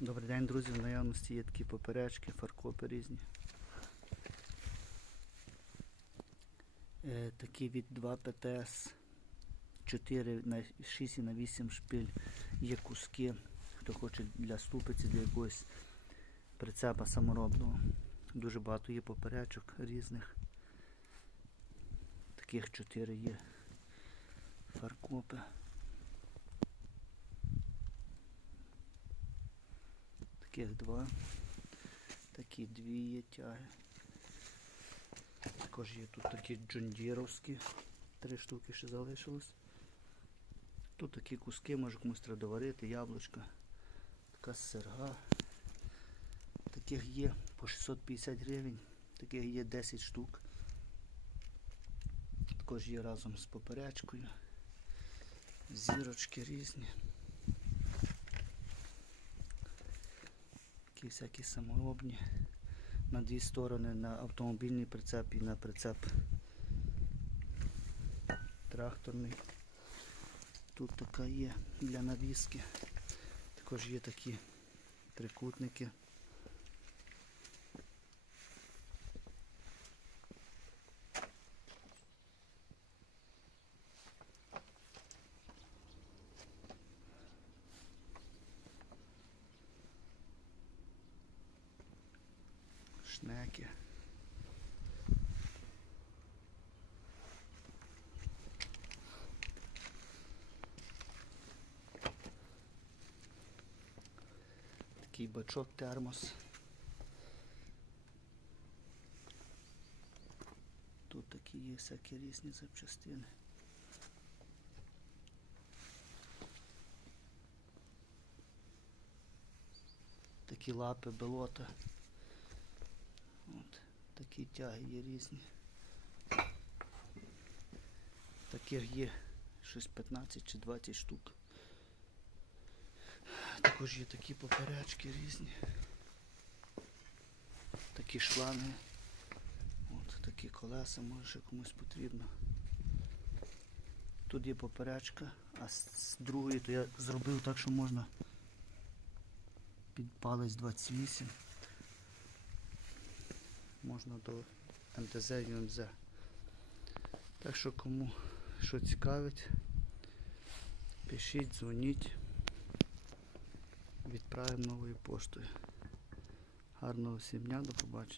Добрий день, друзі. В наявності є такі поперечки, фаркопи різні. Е, такі від 2 ПТС 4 на 6 і на 8 шпиль. Є куски, хто хоче для ступиці, для якогось прицепа саморобного. Дуже багато є поперечок різних. Таких 4 є фаркопи. Таких два. Такі дві є тяги. Також є тут такі джундіровські. Три штуки ще залишилось. Тут такі куски, може комусь треба доварити, яблучка. Така серга. Таких є по 650 гривень. Таких є 10 штук. Також є разом з поперечкою. Зірочки різні. Всякі саморобні. На дві сторони на автомобільний прицеп і на прицеп тракторний. Тут така є для навіски. Також є такі трикутники. Шнеки. Такий бачок термос. Тут такі є всякі різні запчастини. Такі лапи, болота. Такі тяги є різні. Таких є щось 15 чи 20 штук. Також є такі поперечки різні. Такі шланги. От такі колеса, може комусь потрібно. Тут є поперечка, а з другої то я зробив так, що можна під палець 28 можна до МТЗ ЮНЗ. Так що кому що цікавить, пишіть, дзвоніть, відправимо новою поштою. Гарного всім дня, до побачення.